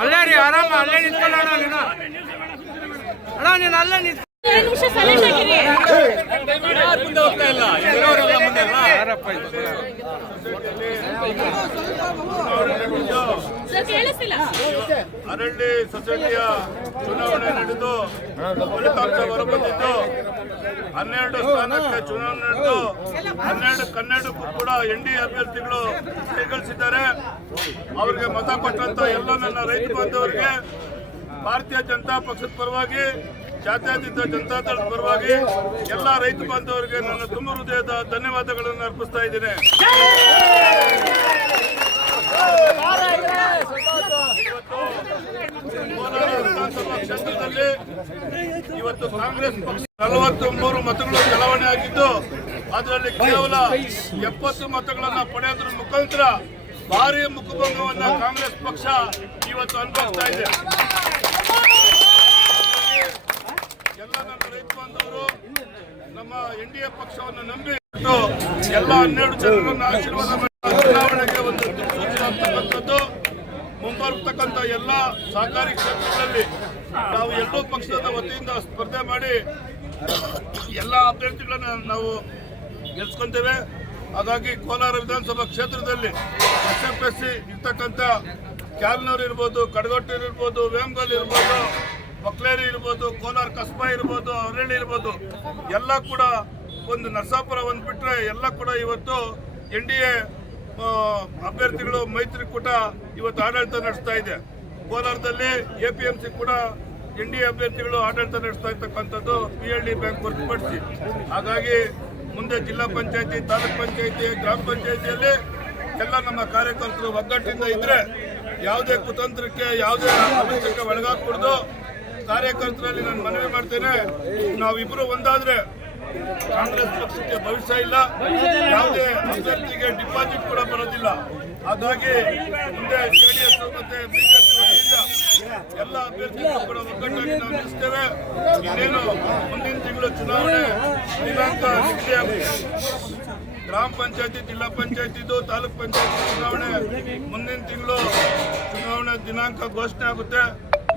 ಅಲ್ಲೇ ರೀ ಆರಾಮ ಅಲ್ಲೇ ನಿಂತ್ಕೊಳ್ಳೋಣ ಅಣ್ಣ ನೀನು ಅಲ್ಲೇ ನಿಂತ ಮುಂದೆ ಹೋಗ್ತಾ ಇಲ್ಲ ಅರಳ್ಳಿ ಸೊಸೈಟಿಯ ಚುನಾವಣೆ ನಡೆದು ಫಲಿತಾಂಶ ಹೊರಬಂದಿದ್ದು 12 ಸ್ಥಾನಕ್ಕೆ ಚುನಾವಣೆ ನಡೆದು 12ಕ್ಕೂ ಕೂಡ NDA ಅಭ್ಯರ್ಥಿಗಳು ಕೈಗಳಿಸಿದ್ದಾರೆ. ಅವರಿಗೆ ಮತ ಕೊಟ್ಟಂತ ಎಲ್ಲ ನನ್ನ ರೈತ ಬಾಂಧವರಿಗೆ ಭಾರತೀಯ ಜನತಾ ಪಕ್ಷದ ಪರವಾಗಿ ಜಾತ್ಯತೀತ ಜನತಾ ದಳದ ಪರವಾಗಿ ಎಲ್ಲ ರೈತ ಬಾಂಧವರಿಗೆ ನನ್ನ ತುಂಬ ಹೃದಯದ ಧನ್ಯವಾದಗಳನ್ನು ಅರ್ಪಿಸ್ತಾ ಇದ್ದೇನೆ. ಕೋಲಾರ ವಿಧಾನಸಭಾ ಕ್ಷೇತ್ರದಲ್ಲಿ ಇವತ್ತು ಕಾಂಗ್ರೆಸ್ ಪಕ್ಷ 43 ಮತಗಳು ಚಲಾವಣೆ ಆಗಿದ್ದು ಅದರಲ್ಲಿ ಕೇವಲ 70 ಮತಗಳನ್ನು ಪಡೆಯೋದ್ರ ಮುಖಾಂತರ ಭಾರಿ ಮುಖಭಂಗವನ್ನ ಕಾಂಗ್ರೆಸ್ ಪಕ್ಷ ಇವತ್ತು ಅನುಭವಿಸ್ತಾ ಇದೆ. ಎಲ್ಲ ನನ್ನ ರೈತ ಬಾಂಧವರು ನಮ್ಮ NDA ಪಕ್ಷವನ್ನು ನಂಬಿ ಎಲ್ಲ 12 ಜನರನ್ನು ಆಶೀರ್ವಾದ ಮಾಡಿ ಚುನಾವಣೆಗೆ ಒಂದು ದಿಕ್ಸೂಚನೆ ಆಗ್ತಕ್ಕಂಥದ್ದು. ಮುಂಬರ್ತಕ್ಕಂಥ ಎಲ್ಲ ಸಹಕಾರಿ ಕ್ಷೇತ್ರಗಳಲ್ಲಿ ನಾವು ಎರಡೂ ಪಕ್ಷದ ವತಿಯಿಂದ ಸ್ಪರ್ಧೆ ಮಾಡಿ ಎಲ್ಲ ಅಭ್ಯರ್ಥಿಗಳನ್ನ ನಾವು ಗೆಲ್ಸ್ಕೊಂತೇವೆ. ಹಾಗಾಗಿ ಕೋಲಾರ ವಿಧಾನಸಭಾ ಕ್ಷೇತ್ರದಲ್ಲಿ SFSC ಇರ್ತಕ್ಕಂಥ ಕ್ಯಾಲ್ನೂರು ಇರ್ಬೋದು, ಕಡಗೊಟ್ಟೂರು ಇರ್ಬೋದು, ವೇಮಗಲ್ ಇರ್ಬೋದು, ಬಕ್ಲೇರಿ ಇರ್ಬೋದು, ಕೋಲಾರ ಕಸ್ಬಾ ಇರ್ಬೋದು, ಅರಳ್ಳಿ ಇರ್ಬೋದು, ಎಲ್ಲ ಕೂಡ ಒಂದು ನರಸಾಪುರ ಒಂದು ಬಿಟ್ಟರೆ ಎಲ್ಲ ಕೂಡ ಇವತ್ತು NDA ಅಭ್ಯರ್ಥಿಗಳು ಮೈತ್ರಿಕೂಟ ಇವತ್ತು ಆಡಳಿತ ನಡೆಸ್ತಾ ಇದೆ. ಕೋಲಾರದಲ್ಲಿ APMC ಕೂಡ NDA ಅಭ್ಯರ್ಥಿಗಳು ಆಡಳಿತ ನಡೆಸ್ತಾ ಇರ್ತಕ್ಕಂಥದ್ದು PLD ಬ್ಯಾಂಕ್ ಹೊರತುಪಡಿಸಿ. ಹಾಗಾಗಿ ಮುಂದೆ ಜಿಲ್ಲಾ ಪಂಚಾಯತಿ, ತಾಲೂಕ್ ಪಂಚಾಯತಿ, ಗ್ರಾಮ ಪಂಚಾಯತಿಯಲ್ಲಿ ಎಲ್ಲ ನಮ್ಮ ಕಾರ್ಯಕರ್ತರು ಒಗ್ಗಟ್ಟಿಂದ ಇದ್ರೆ ಯಾವುದೇ ಕುತಂತ್ರಕ್ಕೆ ಯಾವುದೇ ಅವಶ್ಯಕ್ಕೆ ಒಳಗಾಗಕೂಡದು. ಕಾರ್ಯಕರ್ತರಲ್ಲಿ ನಾನು ಮನವಿ ಮಾಡ್ತೇನೆ, ನಾವಿಬ್ಬರು ಒಂದಾದ್ರೆ ಕಾಂಗ್ರೆಸ್ ಪಕ್ಷಕ್ಕೆ ಭವಿಷ್ಯ ಇಲ್ಲ, ಯಾವುದೇ ಅಭ್ಯರ್ಥಿಗೆ ಡಿಪಾಸಿಟ್ ಕೂಡ ಬರೋದಿಲ್ಲ. ಹಾಗಾಗಿ ಮುಂದೆ JDS ಮತ್ತೆ ಬಿಜೆಪಿ ವತಿಯಿಂದ ಎಲ್ಲ ಅಭ್ಯರ್ಥಿಗಳು ಕೂಡ ಒಗ್ಗಟ್ಟಾಗಿ ನಾವು ನಿಲ್ಲಿಸ್ತೇವೆ. ಇನ್ನೇನು ಮುಂದಿನ ತಿಂಗಳು ಚುನಾವಣೆ ದಿನಾಂಕ ನಿಗದಿಯಾಗುತ್ತೆ. ಗ್ರಾಮ ಪಂಚಾಯತಿ, ಜಿಲ್ಲಾ ಪಂಚಾಯತಿದು, ತಾಲೂಕ್ ಪಂಚಾಯತಿ ಚುನಾವಣೆ ಮುಂದಿನ ತಿಂಗಳು ಚುನಾವಣೆ ದಿನಾಂಕ ಘೋಷಣೆ ಆಗುತ್ತೆ.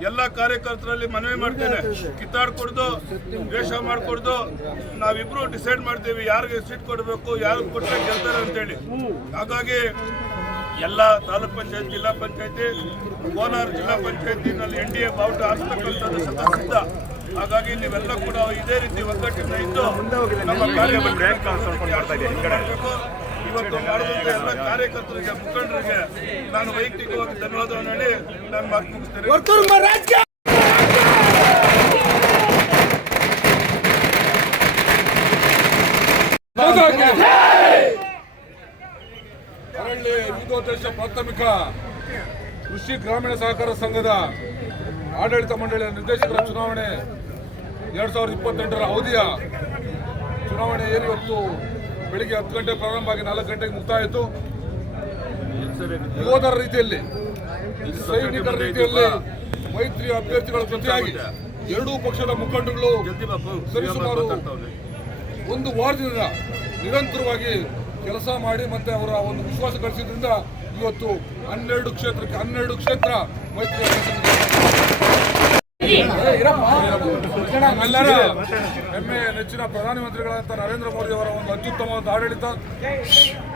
ಎಲ್ಲ ಕಾರ್ಯಕರ್ತರಲ್ಲಿ ಮನವಿ ಮಾಡ್ತೇನೆ, ಕಿತ್ತಾಡ್ಕೊಡ್ದು, ದ್ವೇಷ ಮಾಡ್ಕೊಡ್ದು, ನಾವಿಬ್ರು ಡಿಸೈಡ್ ಮಾಡ್ತೀವಿ ಯಾರಿಗೆ ಸೀಟ್ ಕೊಡಬೇಕು, ಯಾರು ಕೊಟ್ಟರೆ ಗೆಲ್ತಾರೆ ಅಂತೇಳಿ. ಹಾಗಾಗಿ ಎಲ್ಲ ತಾಲೂಕ್ ಪಂಚಾಯತ್, ಜಿಲ್ಲಾ ಪಂಚಾಯತಿ, ಕೋಲಾರ ಜಿಲ್ಲಾ ಪಂಚಾಯತಿನಲ್ಲಿ NDA ಬಾವುಟ ಹಾರಿಸ್ತಕ್ಕಂಥದ್ದು ಸದಸ್ಯ. ಹಾಗಾಗಿ ನೀವೆಲ್ಲ ಕೂಡ ಇದೇ ರೀತಿ ಒಗ್ಗಟ್ಟಿಂದ ಇದ್ದು ನಮ್ಮ ಇವತ್ತು ಮಾಡುವಂತ ಎಲ್ಲ ಕಾರ್ಯಕರ್ತರಿಗೆ, ಮುಖಂಡರಿಗೆ ನಾನು ವೈಯಕ್ತಿಕವಾಗಿ ಧನ್ಯವಾದವನ್ನು ಹೇಳಿ ನಾನು ಮಾತು ಮುಗಿಸ್ತೇನೆ. ಅರಳ್ಳಿ ವಿವಿಧೋದ್ದೇಶ ಪ್ರಾಥಮಿಕ ಕೃಷಿ ಗ್ರಾಮೀಣ ಸಹಕಾರ ಸಂಘದ ಆಡಳಿತ ಮಂಡಳಿಯ ನಿರ್ದೇಶಕರ ಚುನಾವಣೆ 2028ರ ಅವಧಿಯ ಚುನಾವಣೆ ಇವತ್ತು ಬೆಳಿಗ್ಗೆ 10 ಗಂಟೆ ಪ್ರಾರಂಭ ಆಗಿ 4 ಗಂಟೆಗೆ ಮುಕ್ತಾಯ ಆಯಿತು. ಯೋಧರ ರೀತಿಯಲ್ಲಿ, ಸೈನಿಕರ ರೀತಿಯಲ್ಲಿ ಮೈತ್ರಿ ಅಭ್ಯರ್ಥಿಗಳ ಜೊತೆಯಾಗಿ ಎರಡೂ ಪಕ್ಷದ ಮುಖಂಡರುಗಳು ಸರಿಸುಮಾರು ಒಂದು ವಾರದಿಂದ ನಿರಂತರವಾಗಿ ಕೆಲಸ ಮಾಡಿ ಮತ್ತೆ ಅವರ ಒಂದು ವಿಶ್ವಾಸ ಗಳಿಸಿದ್ರಿಂದ ಇವತ್ತು 12 ಕ್ಷೇತ್ರಕ್ಕೆ 12 ಕ್ಷೇತ್ರ ಮೈತ್ರಿ ನಮ್ಮೆಲ್ಲರ ಹೆಮ್ಮೆಯ ನೆಚ್ಚಿನ ಪ್ರಧಾನಮಂತ್ರಿಗಳಂತ ನರೇಂದ್ರ ಮೋದಿ ಅವರ ಒಂದು ಅತ್ಯುತ್ತಮವಾದ ಆಡಳಿತ,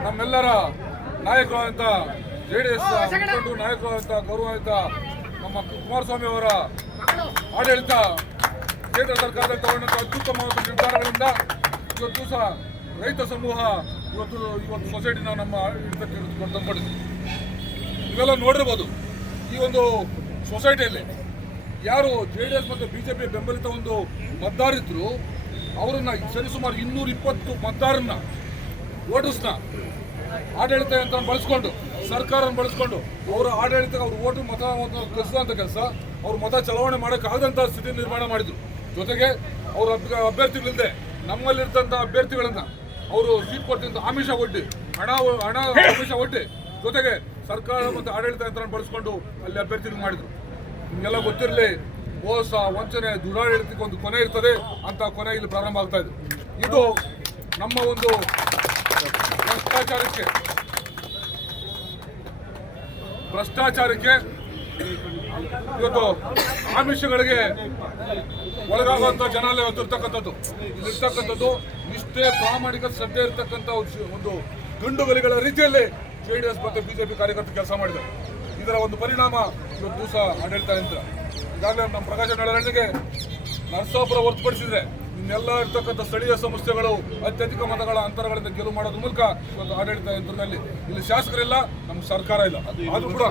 ನಮ್ಮೆಲ್ಲರ ನಾಯಕರಾದಂಥ JDS ಮುಖಂಡರು, ನಾಯಕರಾದಂಥ ಗೌರವಾನ್ವಿತ ನಮ್ಮ ಕುಮಾರಸ್ವಾಮಿ ಅವರ ಆಡಳಿತ, ಕೇಂದ್ರ ಸರ್ಕಾರದಲ್ಲಿ ತಗೊಂಡಂಥ ಅತ್ಯುತ್ತಮವಾದ ನಿರ್ಧಾರಗಳಿಂದ ಇವತ್ತು ಸಹ ರೈತ ಸಮೂಹ ಇವತ್ತು ಸೊಸೈಟಿನ ನಮ್ಮ ಆಡಳಿತಕ್ಕೆ ತಂದುಕೊಂಡಿದೆ. ಇವೆಲ್ಲ ನೋಡಿರ್ಬೋದು. ಈ ಒಂದು ಸೊಸೈಟಿಯಲ್ಲಿ ಯಾರು JDS ಮತ್ತು BJP ಬೆಂಬಲಿತ ಒಂದು ಮತದಾರರಿದ್ರು ಅವರನ್ನ ಸರಿಸುಮಾರು 220 ಮತದಾರರನ್ನ ವೋಟರ್ಸ್ನ ಆಡಳಿತ ಅಂತ ಬಳಸ್ಕೊಂಡು, ಸರ್ಕಾರನ ಬಳಸ್ಕೊಂಡು ಅವರ ಆಡಳಿತ, ಅವ್ರ ಓಟು ಮತ ಗೆಲ್ಲಿಸುವಂಥ ಕೆಲಸ, ಅವ್ರ ಮತ ಚಲಾವಣೆ ಮಾಡೋಕ್ಕಾಗದಂಥ ಸ್ಥಿತಿ ನಿರ್ಮಾಣ ಮಾಡಿದ್ರು. ಜೊತೆಗೆ ಅವರ ಅಭ್ಯರ್ಥಿಗಳಿಂದ ನಮ್ಮಲ್ಲಿರ್ತಂಥ ಅಭ್ಯರ್ಥಿಗಳನ್ನ ಅವರು ಸೀಟ್ ಕೊಡ್ತಿದ್ದ ಆಮಿಷ ಒಡ್ಡಿ ಹಣ ಆಮಿಷ ಒಡ್ಡಿ ಜೊತೆಗೆ ಸರ್ಕಾರ ಮತ್ತು ಆಡಳಿತ ಯಂತ್ರ ಬಳಸ್ಕೊಂಡು ಅಲ್ಲಿ ಅಭ್ಯರ್ಥಿಗಳು ಮಾಡಿದ್ರು. ನಿಮಗೆಲ್ಲ ಗೊತ್ತಿರಲಿ, ಮೋಸ ವಂಚನೆ ದುರಾಡಳಿತಕ್ಕೆ ಒಂದು ಕೊನೆ ಇರ್ತದೆ ಅಂತ ಕೊನೆ ಇಲ್ಲಿ ಪ್ರಾರಂಭ ಆಗ್ತಾ ಇದೆ. ಇದು ನಮ್ಮ ಒಂದು ಭ್ರಷ್ಟಾಚಾರಕ್ಕೆ ಇವತ್ತು ಆಮಿಷಗಳಿಗೆ ಒಳಗಾಗುವಂತ ಜನ ಇರ್ತಕ್ಕಂಥದ್ದು. ಇಲ್ಲಿರ್ತಕ್ಕಂಥದ್ದು ಇಷ್ಟೇ ಪ್ರಾಮಾಣಿಕ ಶ್ರದ್ಧೆ ಇರ್ತಕ್ಕಂಥ ಒಂದು ಗಂಡುಗಲಿಗಳ ರೀತಿಯಲ್ಲಿ JDS ಮತ್ತು BJP ಕಾರ್ಯಕರ್ತರು ಕೆಲಸ ಮಾಡಿದ್ದಾರೆ. ಇದರ ಒಂದು ಪರಿಣಾಮ ಇವತ್ತು ದಿವಸ ಆಡಳಿತ ಯಂತ್ರ ಈಗಾಗಲೇ ನಮ್ಮ ಪ್ರಕಾಶ ನಳವಳಿಗೆ ನರಸಾಪುರ ಹೊರತುಪಡಿಸಿದ್ರೆ ಇನ್ನೆಲ್ಲ ಇರ್ತಕ್ಕಂಥ ಸ್ಥಳೀಯ ಸಂಸ್ಥೆಗಳು ಅತ್ಯಧಿಕ ಮತಗಳ ಅಂತರಗಳಿಂದ ಗೆಲುವು ಮಾಡೋದ್ರ ಮೂಲಕ ಇವತ್ತು ಆಡಳಿತ ಯಂತ್ರದಲ್ಲಿ ಇಲ್ಲಿ ಶಾಸಕರಿಲ್ಲ, ನಮ್ಮ ಸರ್ಕಾರ ಇಲ್ಲ. ಆದ್ರೂ ಕೂಡ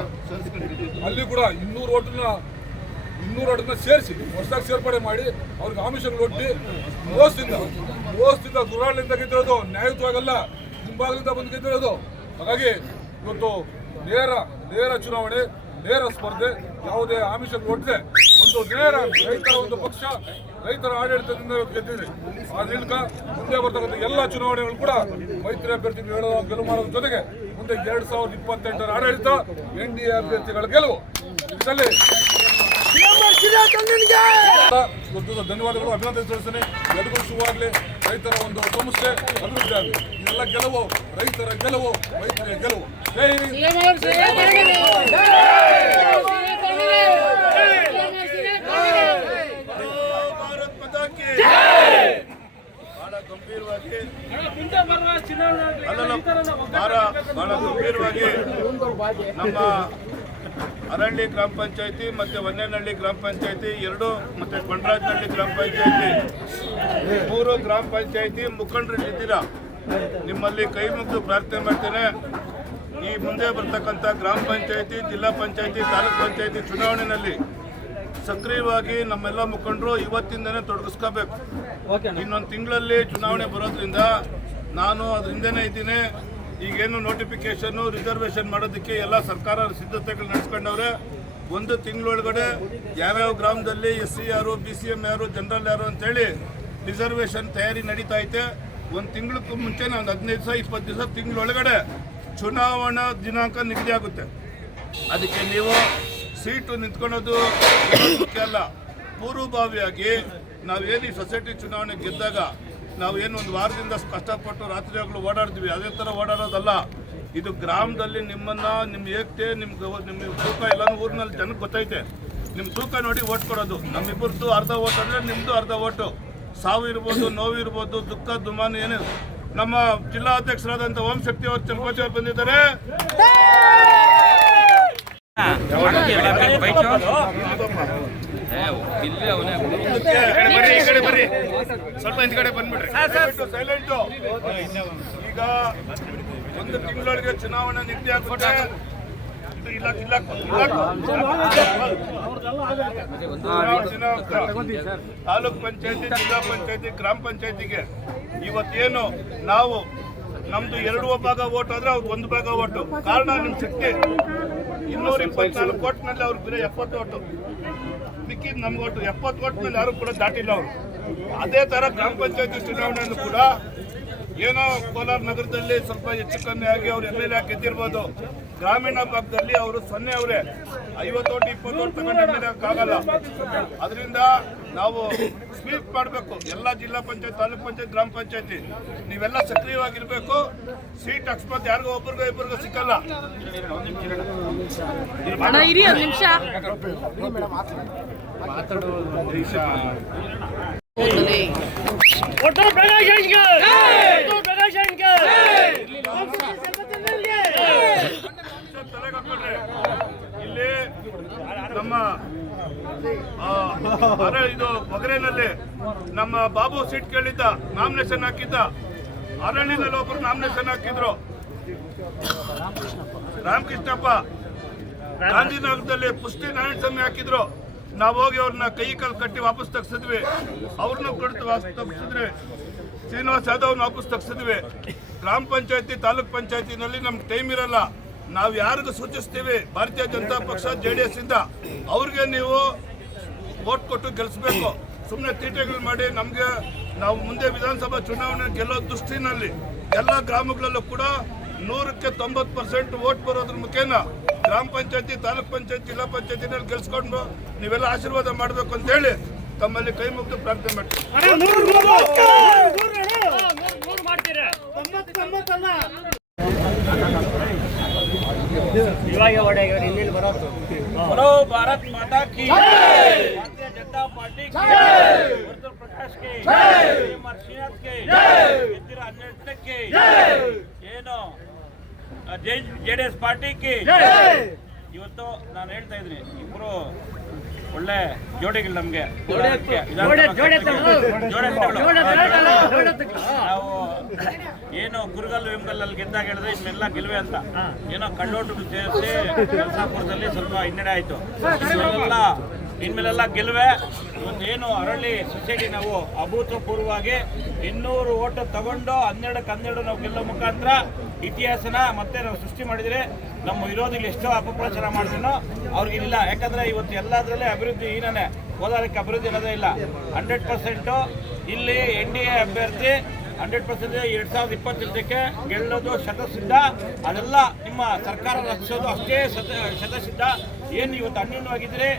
ಅಲ್ಲಿ ಕೂಡ 200 ಓಟನ್ನ ಸೇರಿಸಿ ಹೊಸದಾಗಿ ಸೇರ್ಪಡೆ ಮಾಡಿ ಅವ್ರಿಗೆ ಆಮಿಷಗಳು ಒಡ್ಡಿ ಮೋಸದಿಂದ ದುರಾಳಿಂದ ಗೆದ್ದಿರೋದು ನ್ಯಾಯಯುತವಾಗಲ್ಲ, ಹಿಂಭಾಗದಿಂದ ಬಂದು ಗೆದ್ದಿರೋದು. ಹಾಗಾಗಿ ಇವತ್ತು ನೇರ ಚುನಾವಣೆ, ನೇರ ಸ್ಪರ್ಧೆ, ಯಾವುದೇ ಆಮಿಷಗಳು ಒಡ್ಡೆ ಒಂದು ನೇರ ರೈತರ ಒಂದು ಪಕ್ಷ, ರೈತರ ಆಡಳಿತದಿಂದ ಗೆದ್ದಿದೆ. ಆ ಮೂಲಕ ಮುಂದೆ ಬರ್ತಕ್ಕಂಥ ಎಲ್ಲ ಚುನಾವಣೆಗಳು ಕೂಡ ಮೈತ್ರಿ ಅಭ್ಯರ್ಥಿಗಳು ಗೆಲುವು ಮಾಡೋದ್ರ ಜೊತೆಗೆ ಮುಂದೆ 2028ರ ಆಡಳಿತ NDA ಅಭ್ಯರ್ಥಿಗಳ ಗೆಲುವು. ಇದರಲ್ಲಿ ಧನ್ಯವಾದಗಳು, ಅಭಿನಂದನೆ ತಿಳಿಸ್ತೇನೆ. ಎಲ್ಲರಿಗೂ ಶುಭವಾಗಲಿ. ರೈತರ ಒಂದು ಸಂಸ್ಥೆ ಅಭಿವೃದ್ಧಿ ಆಗಲಿ. ಇದೆಲ್ಲ ಗೆಲುವು, ರೈತರ ಗೆಲುವು, ಮೈತ್ರಿಯ ಗೆಲುವು. ಜೈ ಭಾರತ್ ಮಾತಾ ಕಿ. ಬಹಳ ಗಂಭೀರವಾಗಿ ನಮ್ಮ ಅರಳ್ಳಿ ಗ್ರಾಮ ಪಂಚಾಯತಿ ಮತ್ತು ವನ್ನೇನಹಳ್ಳಿ ಗ್ರಾಮ ಪಂಚಾಯತಿ 2 ಮತ್ತು ಕೊಂಡರಾಜನಹಳ್ಳಿ ಗ್ರಾಮ ಪಂಚಾಯತಿ 3 ಗ್ರಾಮ ಪಂಚಾಯತಿ ಮುಖಂಡರು ಇದ್ದೀರಾ. ನಿಮ್ಮಲ್ಲಿ ಕೈ ಮುಗಿದು ಪ್ರಾರ್ಥನೆ ಮಾಡ್ತೇನೆ. ಈ ಮುಂದೆ ಬರ್ತಕ್ಕಂಥ ಗ್ರಾಮ ಪಂಚಾಯತಿ, ಜಿಲ್ಲಾ ಪಂಚಾಯತಿ, ತಾಲೂಕ್ ಪಂಚಾಯತಿ ಚುನಾವಣೆಯಲ್ಲಿ ಸಕ್ರಿಯವಾಗಿ ನಮ್ಮೆಲ್ಲ ಮುಖಂಡರು ಇವತ್ತಿಂದನೇ ತೊಡಗಿಸ್ಕೋಬೇಕು. ಇನ್ನೊಂದು ತಿಂಗಳಲ್ಲಿ ಚುನಾವಣೆ ಬರೋದ್ರಿಂದ ನಾನು ಅದ್ರ ಹಿಂದೆನೇ ಇದ್ದೀನಿ. ಈಗೇನು ನೋಟಿಫಿಕೇಶನ್ನು ರಿಸರ್ವೇಷನ್ ಮಾಡೋದಕ್ಕೆ ಎಲ್ಲ ಸರ್ಕಾರ ಸಿದ್ಧತೆಗಳು ನಡೆಸ್ಕೊಂಡವ್ರೆ. 1 ತಿಂಗಳೊಳಗಡೆ ಯಾವ್ಯಾವ ಗ್ರಾಮದಲ್ಲಿ SC ಯಾರು, BCM ಯಾರು, ಜನರಲ್ ಯಾರು ಅಂತೇಳಿ ರಿಸರ್ವೇಷನ್ ತಯಾರಿ ನಡೀತಾ ಐತೆ. 1 ತಿಂಗಳಕ್ಕೂ ಮುಂಚೆ ಒಂದು 15 ದಿವಸ 20 ದಿವಸ ತಿಂಗಳೊಳಗಡೆ ಚುನಾವಣಾ ದಿನಾಂಕ ನಿಗದಿ ಆಗುತ್ತೆ. ಅದಕ್ಕೆ ನೀವು ಸೀಟು ನಿಂತ್ಕೊಳ್ಳೋದು ಮುಖ್ಯ ಅಲ್ಲ. ಪೂರ್ವಭಾವಿಯಾಗಿ ನಾವೇನು ಈ ಸೊಸೈಟಿ ಚುನಾವಣೆ ಗೆದ್ದಾಗ ನಾವೇನು ಒಂದು ವಾರದಿಂದ ಕಷ್ಟಪಟ್ಟು ರಾತ್ರಿ ಹಗಲು ಓಡಾಡ್ತೀವಿ, ಅದೇ ಥರ ಓಡಾಡೋದಲ್ಲ. ಇದು ಗ್ರಾಮದಲ್ಲಿ ನಿಮ್ಮನ್ನು, ನಿಮ್ಮ ಏಕತೆ, ನಿಮ್ಮ ತೂಕ ಎಲ್ಲನೂ ಊರಿನಲ್ಲಿ ಜನಕ್ಕೆ ಗೊತ್ತೈತೆ. ನಿಮ್ಮ ತೂಕ ನೋಡಿ ಓಟ್ ಕೊಡೋದು. ನಮ್ಮಿಬ್ಬರದ್ದು ಅರ್ಧ ಓಟ್ ಅಂದರೆ ನಿಮ್ಮದು ಅರ್ಧ ಓಟು. ಸಾವು ಇರ್ಬೋದು, ನೋವು ಇರ್ಬೋದು, ದುಃಖ ದುಮಾನ ಏನು. ನಮ್ಮ ಜಿಲ್ಲಾ ಅಧ್ಯಕ್ಷರಾದಂಥ ಓಂ ಶಕ್ತಿ ಅವರು ಚಲಪತಿ ಅವರು ಬಂದಿದ್ದಾರೆ. ಸ್ವಲ್ಪ ಹಿಂದ್ಗಡೆ ಬಂದ್ಬಿಡ್ರಿ, ಸೈಲೆಂಟು. ಈಗ 1 ತಿಂಗಳೊಳಗೆ ಚುನಾವಣೆ ನಿಗದಿ ಆಗ್ಬಿಟ್ಟೆ. ತಾಲೂಕ್ ಪಂಚಾಯತಿ, ಜಿಲ್ಲಾ ಪಂಚಾಯತಿ, ಗ್ರಾಮ ಪಂಚಾಯತಿಗೆ ಇವತ್ತೇನು ನಾವು ನಮ್ದು 2 ಭಾಗ ಓಟ್ ಆದ್ರೆ ಅವ್ರು 1 ಭಾಗ ಓಟು. ಕಾರಣ ನಿಮ್ಮ ಶಕ್ತಿ. 224 ಓಟ್ನಲ್ಲಿ ಅವ್ರಿಗೆ ಬರೀ 70 ಓಟು, ಮಿಕ್ಕಿದ್ ನಮ್ಗೆ ಓಟು 70 ಓಟ್ನಲ್ಲಿ ಯಾರು ಕೂಡ ದಾಟಿಲ್ಲ ಅವರು. ಅದೇ ತರ ಗ್ರಾಮ ಪಂಚಾಯತಿ ಚುನಾವಣೆಯನ್ನು ಕೂಡ ಏನೋ ಕೋಲಾರ ನಗರದಲ್ಲಿ ಸ್ವಲ್ಪ ಹೆಚ್ಚು ಕಮ್ಮಿ ಆಗಿ ಅವ್ರು MLA ಗೆದ್ದಿರ್ಬೋದು. ಗ್ರಾಮೀಣ ಭಾಗದಲ್ಲಿ ಅವರು 0 ಅವರೇ. 50 ಓಟ್ 20 ಓಟ್ ತಗೊಂಡು MLA ಆಗಲ್ಲ. ಅದರಿಂದ ನಾವು ಸ್ವೀಪ್ ಮಾಡಬೇಕು. ಎಲ್ಲ ಜಿಲ್ಲಾ ಪಂಚಾಯತ್, ತಾಲೂಕ್ ಪಂಚಾಯತ್, ಗ್ರಾಮ ಪಂಚಾಯತಿ ನೀವೆಲ್ಲ ಸಕ್ರಿಯವಾಗಿರ್ಬೇಕು. ಸೀಟ್ ಅಕಸ್ಮಾತ್ ಯಾರಿಗೋ ಒಬ್ಬರಿಗೋ ಇಬ್ಬರಿಗೋ ಸಿಕ್ಕಲ್ಲ. ಇಲ್ಲಿ ನಮ್ಮ ಇದು ಒಗರೇನಲ್ಲಿ ನಮ್ಮ ಬಾಬು ಸೀಟ್ ಕೇಳಿದ್ದ, ನಾಮಿನೇಷನ್ ಹಾಕಿದ್ದ. ಅರಣ್ಯದಲ್ಲಿ ಒಬ್ಬರು ನಾಮಿನೇಷನ್ ಹಾಕಿದ್ರು, ರಾಮಕೃಷ್ಣಪ್ಪ. ಗಾಂಧಿನಗರದಲ್ಲಿ ಪುಷ್ಟಿ ನಾರಾಯಣ ಸ್ವಾಮಿ ಹಾಕಿದ್ರು. ನಾವು ಹೋಗಿ ಅವ್ರನ್ನ ಕೈ ಕಾಲು ಕಟ್ಟಿ ವಾಪಸ್ ತಗ್ಸಿದ್ವಿ. ಅವ್ರನ್ನ ಕೊಟ್ಟು ವಾಪಸ್ ತಗ್ಸಿದ್ವಿ. ಶ್ರೀನಿವಾಸ್ ಯಾದವ್ ವಾಪಸ್ ತಗ್ಸಿದ್ವಿ. ಗ್ರಾಮ ಪಂಚಾಯತಿ, ತಾಲೂಕ್ ಪಂಚಾಯತಿನಲ್ಲಿ ನಮ್ಗೆ ಟೈಮ್ ಇರಲ್ಲ. ನಾವು ಯಾರಿಗೂ ಸೂಚಿಸ್ತೀವಿ, ಭಾರತೀಯ ಜನತಾ ಪಕ್ಷ JDS ಇಂದ ಅವ್ರಿಗೆ ನೀವು ವೋಟ್ ಕೊಟ್ಟು ಗೆಲ್ಲಿಸ್ಬೇಕು. ಸುಮ್ಮನೆ ತೀಟೆಗಳು ಮಾಡಿ ನಮಗೆ ನಾವು ಮುಂದೆ ವಿಧಾನಸಭಾ ಚುನಾವಣೆ ಗೆಲ್ಲೋ ದೃಷ್ಟಿನಲ್ಲಿ ಎಲ್ಲ ಗ್ರಾಮಗಳಲ್ಲೂ ಕೂಡ 100ಕ್ಕೆ 90% ವೋಟ್ ಬರೋದ್ರ ಮುಖೇನ ಗ್ರಾಮ ಪಂಚಾಯತಿ, ತಾಲೂಕ್ ಪಂಚಾಯತಿ, ಜಿಲ್ಲಾ ಪಂಚಾಯತಿನಲ್ಲಿ ಗೆಲ್ಸ್ಕೊಂಡು ನೀವೆಲ್ಲ ಆಶೀರ್ವಾದ ಮಾಡಬೇಕು ಅಂತ ಹೇಳಿ ತಮ್ಮಲ್ಲಿ ಕೈ ಮುಗಿದು ಪ್ರಾರ್ಥನೆ ಮಾಡ್ತೀವಿ. बोलो भारत माता की भारतीय जनता पार्टी की वर्तुल प्रकाश की ಶ್ರೀನಾಥ್ के ಎತ್ತಿರ 12ಕ್ಕೆ ಏನು ಜೆಡಿಎಸ್ ಪಾರ್ಟಿಗೆ ಇವತ್ತು ನಾನು ಹೇಳ್ತಾ ಇದ್ದೀನಿ, ಇಬ್ಬರು ಒಳ್ಳೆ ಜೋಡಿಗಳು ನಮಗೆ. ನಾವು ಏನು ಕುರುಗಲ್ಲು ವಿಮಗಲ್ಲಲ್ಲಿ ಗೆದ್ದಾಗ ಹೇಳಿದ್ರೆ ಇನ್ಮೆಲ್ಲ ಗೆಲುವೆ ಅಂತ ಏನೋ ಕಳ್ಳೋಟು ಸೇರಿಸಿ ನರಸಾಪುರದಲ್ಲಿ ಸ್ವಲ್ಪ ಹಿನ್ನಡೆ ಆಯಿತು. ಇನ್ಮೇಲೆಲ್ಲ ಗೆಲುವೆ. ಇವತ್ತೇನು ಅರಳಿ ಸೊಸೈಟಿ ನಾವು ಅಭೂತಪೂರ್ವವಾಗಿ 200 ಓಟು ತಗೊಂಡು 12ಕ್ಕೆ 12 ನಾವು ಗೆಲ್ಲೋ ಮುಖಾಂತರ ಇತಿಹಾಸನ ಮತ್ತೆ ನಾವು ಸೃಷ್ಟಿ ಮಾಡಿದರೆ ನಮ್ಮ ವಿರೋಧಿಗಳು ಎಷ್ಟೋ ಅಪಪ್ರಚಾರ ಮಾಡಿದ್ರೂ ಅವ್ರಿಗಿಲ್ಲ. ಯಾಕಂದರೆ ಇವತ್ತು ಎಲ್ಲದರಲ್ಲೇ ಅಭಿವೃದ್ಧಿ ಏನೇ ಕೋಲಾರಕ್ಕೆ ಅಭಿವೃದ್ಧಿ ಅನ್ನೋದೇ ಇಲ್ಲ. 100% ಇಲ್ಲಿ NDA ಅಭ್ಯರ್ಥಿ 100% 2028ಕ್ಕೆ ಗೆಲ್ಲೋದು ಶತಸಿದ್ಧ. ಅದೆಲ್ಲ ನಿಮ್ಮ ಸರ್ಕಾರ ರಚಿಸೋದು ಅಷ್ಟೇ ಶತಸಿದ್ಧ. ಏನು ಇವತ್ತು ಅನ್ಯೂನ್ಯವಾಗಿದ್ದರೆ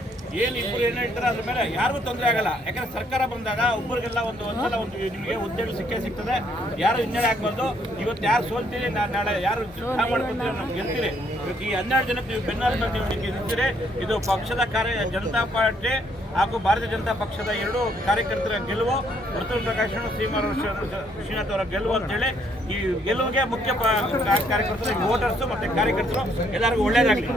ಏನು ಇಬ್ಬರು ಏನು ಹೇಳ್ತಾರೆ ಅದ್ರ ಮೇಲೆ ಯಾರಿಗೂ ತೊಂದರೆ ಆಗಲ್ಲ. ಯಾಕಂದರೆ ಸರ್ಕಾರ ಬಂದಾಗ ಒಬ್ಬರಿಗೆಲ್ಲ ಒಂದ್ಸಲ ನಿಮಗೆ ಹುದ್ದೆಗಳು ಸಿಗ್ತದೆ. ಯಾರು ಹಿನ್ನಡೆ ಆಗಬಾರ್ದು. ಇವತ್ತು ಯಾರು ಸೋಲ್ತೀರಿ, ನಾಳೆ ಯಾರು ಮಾಡ್ಕೊತೀರಿ ನಮ್ಗೆ ಗೆಲ್ತೀರಿ. ಇವತ್ತು ಈ 12 ಜನಕ್ಕೆ ನೀವು ಬೆನ್ನೆಲುಬು ನೀವು ನಿಂತಿರಿ. ಇದು ಪಕ್ಷದ ಜನತಾ ಪಾರ್ಟಿ ಹಾಗೂ ಭಾರತೀಯ ಜನತಾ ಪಕ್ಷದ 2 ಕಾರ್ಯಕರ್ತರ ಗೆಲುವು. ವರ್ತೂರು ಪ್ರಕಾಶ್ ಶ್ರೀನಾಥ್ ಅವರ ಗೆಲುವು ಅಂತೇಳಿ ಈ ಗೆಲುವಿಗೆ ಮುಖ್ಯ ಕಾರ್ಯಕರ್ತರು, ವೋಟರ್ಸು ಮತ್ತು ಕಾರ್ಯಕರ್ತರು ಎಲ್ಲರಿಗೂ ಒಳ್ಳೆಯದಾಗಲಿ.